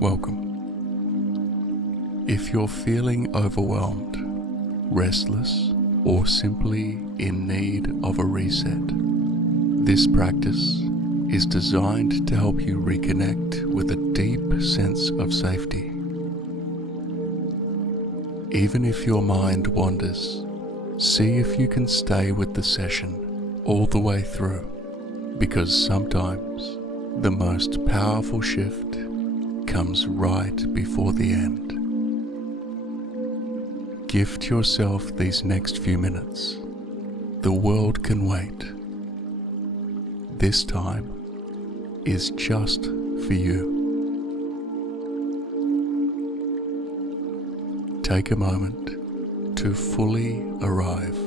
Welcome. If you're feeling overwhelmed, restless, or simply in need of a reset, this practice is designed to help you reconnect with a deep sense of safety. Even if your mind wanders, see if you can stay with the session all the way through, because sometimes the most powerful shift comes right before the end. Gift yourself these next few minutes. The world can wait. This time is just for you. Take a moment to fully arrive.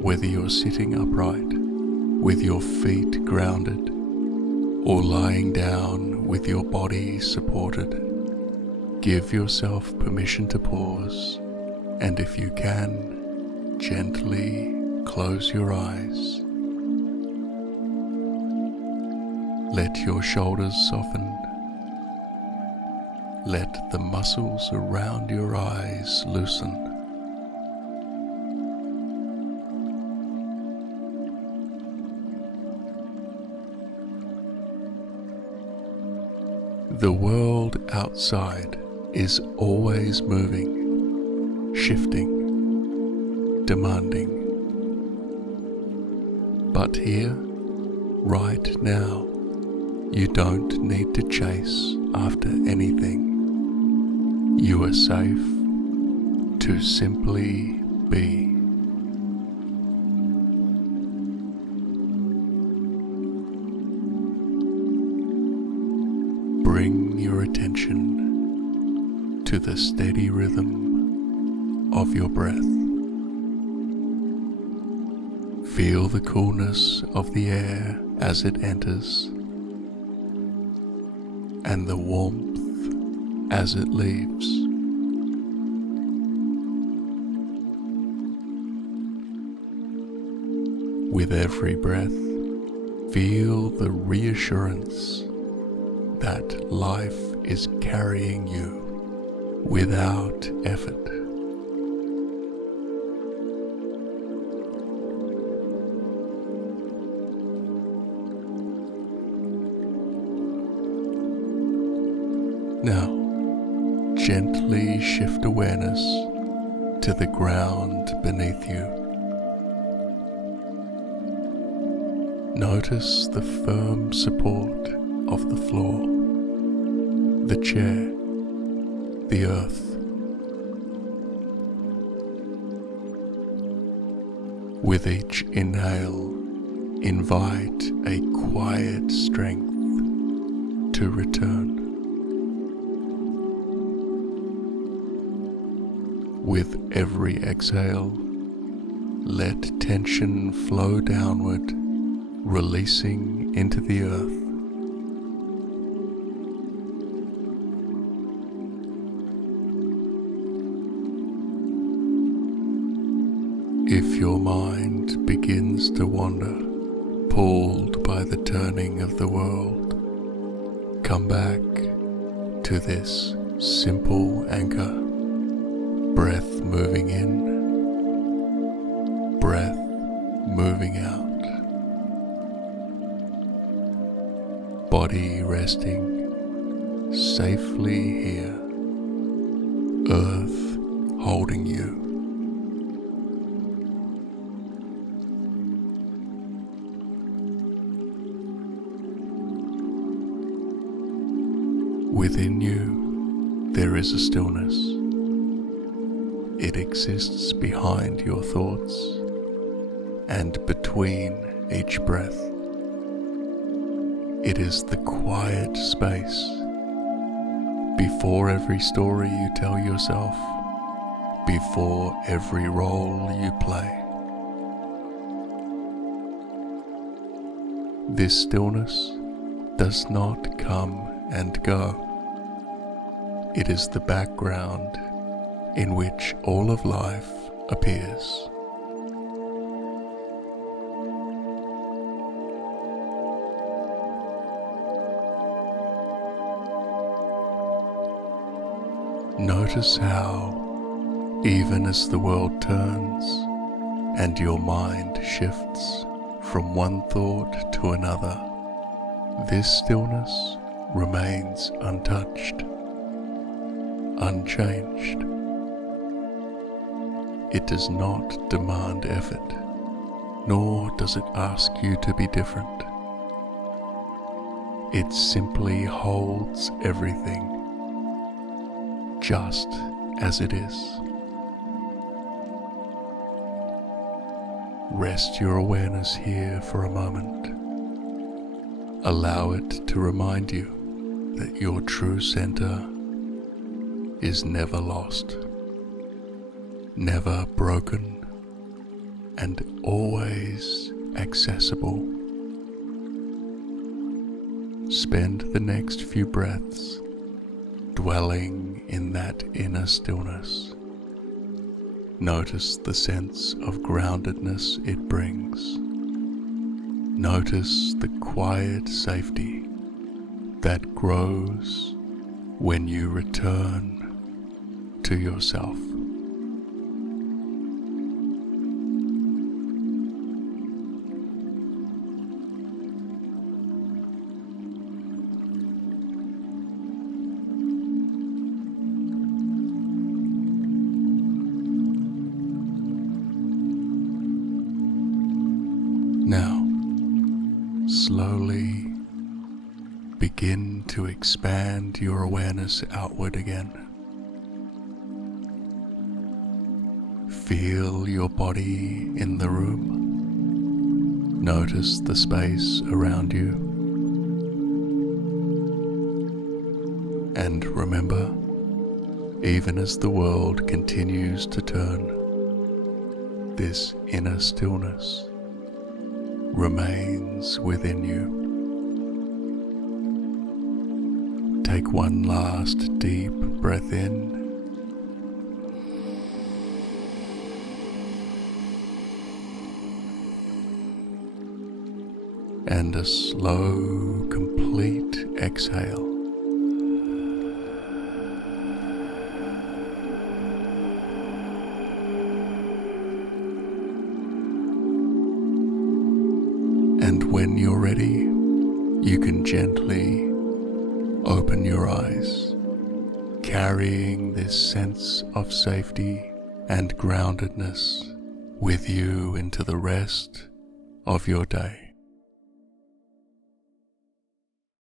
Whether you're sitting upright with your feet grounded or lying down with your body supported, give yourself permission to pause, and if you can, gently close your eyes. Let your shoulders soften. Let the muscles around your eyes loosen. The world outside is always moving, shifting, demanding. But here, right now, you don't need to chase after anything. You are safe to simply be. Bring your attention to the steady rhythm of your breath. Feel the coolness of the air as it enters, and the warmth as it leaves. With every breath, feel the reassurance that life is carrying you without effort. Now, gently shift awareness to the ground beneath you. Notice the firm support of the floor, the chair, the earth. With each inhale, invite a quiet strength to return. With every exhale, let tension flow downward, releasing into the earth. If your mind begins to wander, pulled by the turning of the world, come back to this simple anchor. Breath moving in, breath moving out. Body resting safely here, earth holding you. Within you, there is a stillness. It exists behind your thoughts and between each breath. It is the quiet space before every story you tell yourself, before every role you play. This stillness does not come and go. It is the background in which all of life appears. Notice how, even as the world turns and your mind shifts from one thought to another, this stillness remains untouched, unchanged. It does not demand effort, nor does it ask you to be different. It simply holds everything just as it is. Rest your awareness here for a moment. Allow it to remind you that your true center is never lost, never broken, and always accessible. Spend the next few breaths dwelling in that inner stillness. Notice the sense of groundedness it brings. Notice the quiet safety that grows when you return to yourself. Now, slowly begin to expand your awareness outward again. Feel your body in the room. Notice the space around you. And remember, even as the world continues to turn, this inner stillness remains within you. Take one last deep breath in and a slow, complete exhale. And when you're ready, you can gently open your eyes, carrying this sense of safety and groundedness with you into the rest of your day.